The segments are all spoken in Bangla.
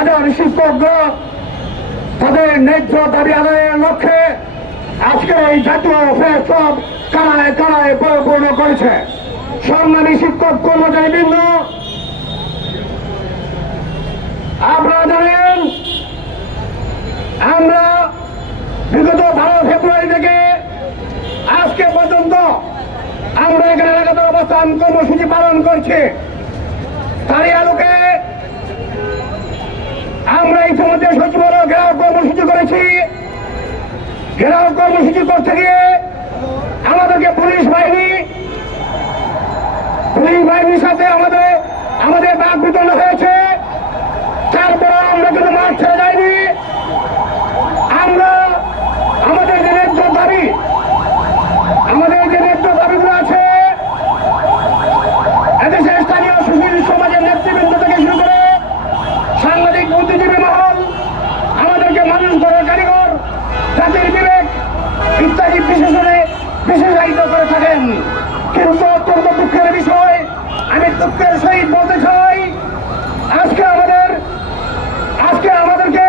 হাজার শিক্ষকরা তাদের ন্যায্য দাবি আদায়ের লক্ষ্যে আজকে এই জাতীয় প্রেস ক্লাব কারায় কারায় পরিপূর্ণ করেছে। সম্মানী শিক্ষক কর্মচারীবৃন্দ, আপনারা জানেন আমরা বিগত 12 ফেব্রুয়ারি থেকে আজকে পর্যন্ত আমরা এখানে লাগাতার অবস্থান কর্মসূচি পালন করছি। তারই আলোকে আমরা ইতিমধ্যে সচিবালয় ঘেরাও কর্মসূচি করেছি। ঘেরাও কর্মসূচি করতে গিয়ে আমাদেরকে পুলিশ বাহিনীর সাথে আমাদের বাক বিতরণ হয়েছে। তারপরে আমরা কিন্তু মাঠ ছেড়ে যাইনি। আমরা আমাদের যে ন্যায্য দাবিগুলো আছে, এদেশের স্থানীয় সুশীল সমাজের নেতৃবৃন্দ থেকে শুরু করে সাংবাদিক বুদ্ধিজীবী মহল, আমাদেরকে মানুষ গড়ার কারিগর, জাতির বিবেক ইত্যাদি বিশেষায়িত করে থাকেন। কিন্তু অত্যন্ত দুঃখের বিষয়, আমি দুঃখের সহিত বলতে চাই, আজকে আমাদেরকে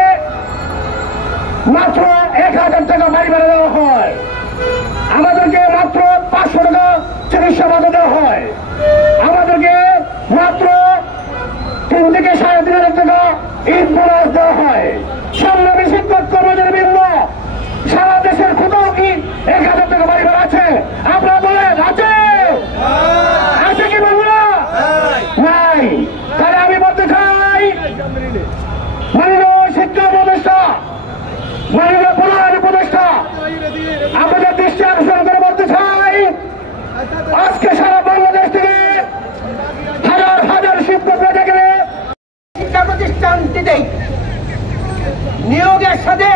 মাত্র 1000 টাকা বাড়ি ভাড়া দেওয়া হয়, আমাদেরকে মাত্র 500 টাকা চিকিৎসা ভাতা দেওয়া হয়, আমাদেরকে মাত্র 3 থেকে 3,500 টাকা ঈদ বোনাস দেওয়া হয়। সংগ্রামী শিক্ষক কর্মচারীবৃন্দ, সারা দেশের কোথাও কি 1000 টাকা বাড়ি ভাড়া আছে? আপনারা বলেন আছে? আছে কি বন্ধুরা? নাই। তাহলে আমি বলতে চাই, মাননীয় শিক্ষা উপদেষ্টা, মাননীয় প্রধান উপদেষ্টা, আমাদের দৃষ্টি আকর্ষণ করে বলতে চাই, আজকে সারা বাংলাদেশ থেকে হাজার হাজার শিক্ষকরা দেখে শিক্ষা প্রতিষ্ঠানটিতে নিয়োগের সাথে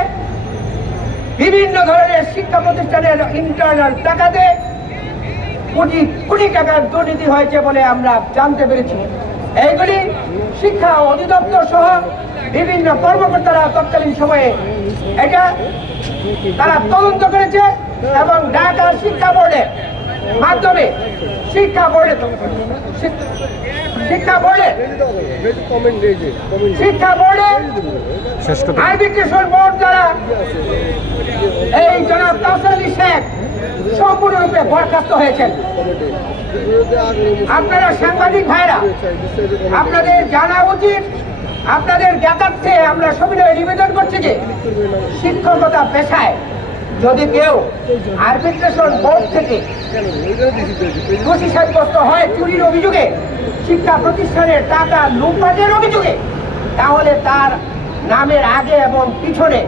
বিভিন্ন ধরনের শিক্ষা প্রতিষ্ঠানের ইন্টারনাল টাকাতে কোটি কোটি টাকার দুর্নীতি হয়েছে বলে আমরা জানতে পেরেছি। এইগুলি শিক্ষা অধিদপ্তর সহ বিভিন্ন কর্মকর্তারা তৎকালীন সময়ে এটা তারা তদন্ত করেছে এবং ঢাকা শিক্ষা বোর্ডের মাধ্যমে শিক্ষা বোর্ডে আরবিট্রেশন বোর্ড দ্বারা এই জনাব কাউসার আলী শেখ সম্পূর্ণরূপে বরখাস্ত হয়েছেন। আপনারা সাংবাদিক ভাইরা, আপনাদের জানা উচিত, আপনাদের জ্ঞাতার্থে আমরা সবিনয়ে নিবেদন করছি যে শিক্ষকতা পেশায় যদি কেউ আরবিট্রেশন বোর্ড থেকে দোষী সাব্যস্ত হয় চুরির অভিযোগে, শিক্ষা প্রতিষ্ঠানের টাকা লুটপাটের অভিযোগে, তাহলে তার নামের আগে এবং পিছনে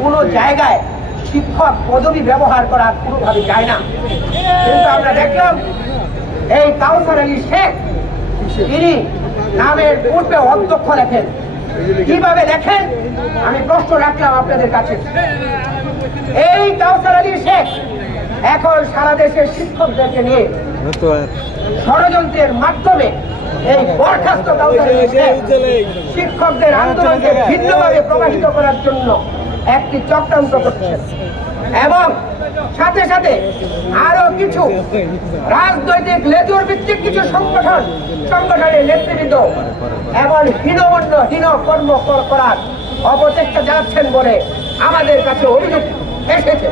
কোনো জায়গায় শিক্ষক পদবি ব্যবহার করা কোনোভাবে যায় না। কিন্তু আমরা দেখলাম এই কাউসার আলী শেখ, তিনি নামের পূর্বে অধ্যক্ষ লেখেন। কিভাবে দেখেন আমি প্রশ্ন রাখলাম আপনাদের কাছে। এই কাউসার আলী শেখ এখন সারা দেশের শিক্ষকদেরকে নিয়ে ষড়যন্ত্রের মাধ্যমে এই বরখাস্ত কাউসার আলী শেখ শিক্ষকদের আন্দোলনকে ভিন্নভাবে প্রবাহিত করার জন্য একটি চক্রান্ত করছেন এবং সাথে সাথে আরো কিছু রাজনৈতিক লেজুর ভিত্তিক কিছু সংগঠনের নেতৃবৃন্দ এবং হীন কর্ম করার অপচেষ্টা যাচ্ছেন বলে আমাদের কাছে অভিযোগ এসেছে।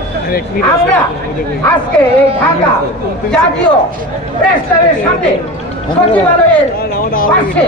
আমরা আজকে এই ঢাকা জাতীয় প্রেস ক্লাবের সামনে সচিবালয়ের পাশে